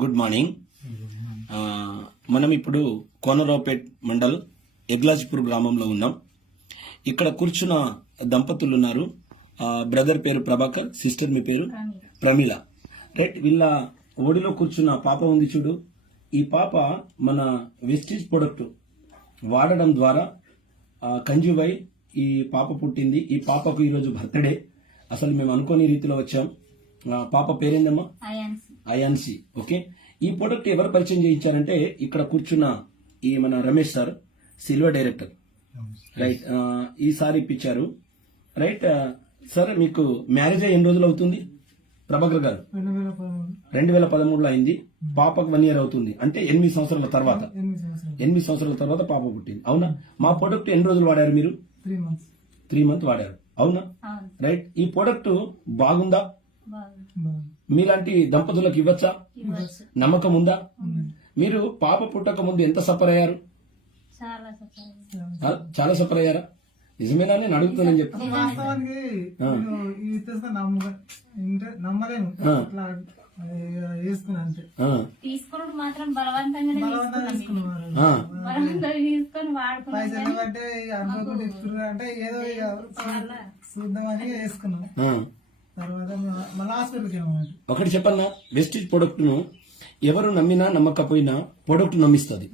Good morning. మనం ఇప్పుడు కోనరావుపేట్ మండల్ ఎగ్లాజ్పూర్ గ్రామంలో ఉన్నాం. ఇక్కడ కూర్చున్న దంపతులు ఉన్నారు. బ్రదర్ పేరు ప్రభాకర్, సిస్టర్ మీ పేరు ప్రమీల. రైట్, వీళ్ళ ఒడిలో కూర్చున్న పాప ఉంది చూడు. ఈ పాప మన వెస్టీజ్ ప్రొడక్ట్ వాడడం ద్వారా కన్జ్యూమ్ అయి ఈ పాప పుట్టింది. ఈ పాపకు ఈరోజు బర్త్డే. అసలు మేము అనుకోని రీతిలో వచ్చాం. పాప పేరేందమ్మా? అయాన్సి. ఓకే, ఈ ప్రొడక్ట్ ఎవరు పరిచయం చేయించారంటే ఇక్కడ కూర్చున్న ఈ మన Ramesh sir, silver director. Right, ఈసారి ఇప్పించారు. రైట్ సార్, మీకు మ్యారేజ్ అయ్యి ఎన్ని రోజులు అవుతుంది ప్రభాకర్ గారు? 2013లో అయింది. పాపకు 1 year అవుతుంది, అంటే 8 సంవత్సరాల తర్వాత. 8 సంవత్సరాల తర్వాత పాప పుట్టింది. అవునా? మా ప్రొడక్ట్ ఎన్ని రోజులు వాడారు మీరు? 3 months వాడారు. అవునా? రైట్, ఈ ప్రొడక్ట్ బాగుందా? మీలాంటి దంపతులకు ఇవ్వచ్చా? నమ్మకం ఉందా? మీరు పాప పుట్టక ముందు ఎంత సఫర్ అయ్యారు? చాలా సఫర్ అయ్యారా? నిజమేనా? నేను అడుగుతానని చెప్పి తీసుకున్నాడు మాత్రం బలవంతంగా అంటే ఏదో చూద్దామని వేసుకున్నాం. ఒకటి చెప్పన్నా, వెస్టీజ్ ప్రొడక్ట్ ను ఎవరు నమ్మినా నమ్మకపోయినా ప్రొడక్ట్ నమ్మిస్తుంది.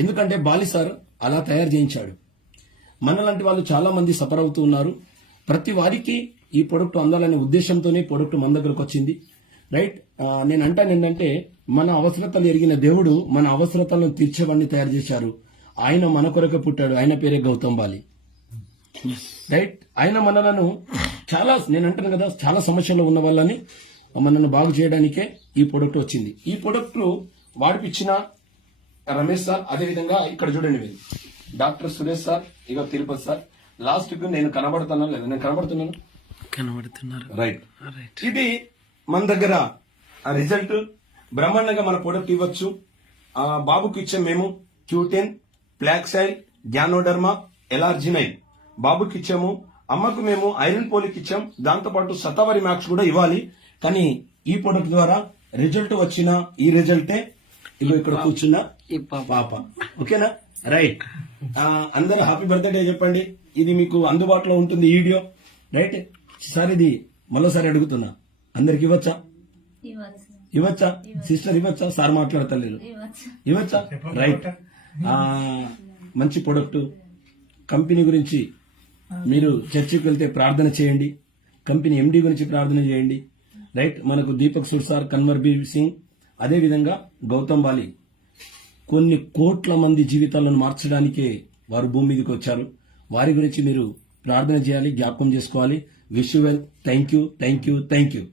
ఎందుకంటే బాలి సార్ అలా తయారు చేయించాడు. మనలాంటి వాళ్ళు చాలా మంది సఫర్ అవుతూ ఉన్నారు. ప్రతి వారికి ఈ ప్రొడక్ట్ అందాలనే ఉద్దేశంతోనే ప్రొడక్ట్ మన దగ్గరకు వచ్చింది. రైట్, నేను అంటాను ఏంటంటే, మన అవసరతలు ఎరిగిన దేవుడు మన అవసరతలను తీర్చేవాడిని తయారు చేశారు. ఆయన మన కొరకు పుట్టాడు. ఆయన పేరే గౌతమ్ బాలి. రైట్, ఆయన మనలను చాలా, నేను అంటాను కదా, చాలా సమస్యల్లో ఉన్న వాళ్ళని మనల్ని బాగు చేయడానికే ఈ ప్రొడక్ట్ వచ్చింది. ఈ ప్రొడక్ట్ వాడిపించిన రమేష్ సార్, అదేవిధంగా ఇక్కడ చూడండి మీరు డాక్టర్ సురేష్ సార్, ఇక తిరుపతి సార్. లాస్ట్ కు నేను కనబడుతున్నా లేదా? నేను కనబడుతున్నారు. రైట్, ఇది మన దగ్గర రిజల్ట్ బ్రహ్మాండంగా మన ప్రొడక్ట్ ఇవ్వచ్చు. బాబుకి ఇచ్చాం మేము Q10, ప్లాక్సైల్, గ్యానోడర్మా, ఎలార్జినైల్ బాబుకి ఇచ్చాము. అమ్మకు మేము ఐరన్ పోలిక్ ఇచ్చాం. దాంతోపాటు శతావరి మ్యాక్స్ కూడా ఇవ్వాలి. కానీ ఈ ప్రొడక్ట్ ద్వారా రిజల్ట్ వచ్చిన ఈ రిజల్టే ఇగో ఇక్కడ కూర్చున్న ఈ పాప. ఓకేనా? రైట్, అందరూ హ్యాపీ బర్త్డే చెప్పండి. ఇది మీకు అందుబాటులో ఉంటుంది ఈ వీడియో. రైట్ సార్, ఇది మరోసారి అడుగుతున్నా, అందరికి ఇవ్వచ్చా? ఇవ్వచ్చా? సిస్టర్ ఇవ్వచ్చా? సార్ మాట్లాడతలేరు. ఇవ్వచ్చా? రైట్, మంచి ప్రొడక్ట్. కంపెనీ గురించి మీరు చర్చికి వెళ్తే ప్రార్థన చేయండి. కంపెనీ MD గురించి ప్రార్థన చేయండి. రైట్, మనకు దీపక్ సూర్ సార్, కన్వర్ బీర్ సింగ్, అదేవిధంగా గౌతమ్ బాలి కొన్ని కోట్ల మంది జీవితాలను మార్చడానికే వారు భూమి మీదకి వచ్చారు. వారి గురించి మీరు ప్రార్థన చేయాలి, జ్ఞాపకం చేసుకోవాలి. Wish you well. Thank you, thank you, thank you.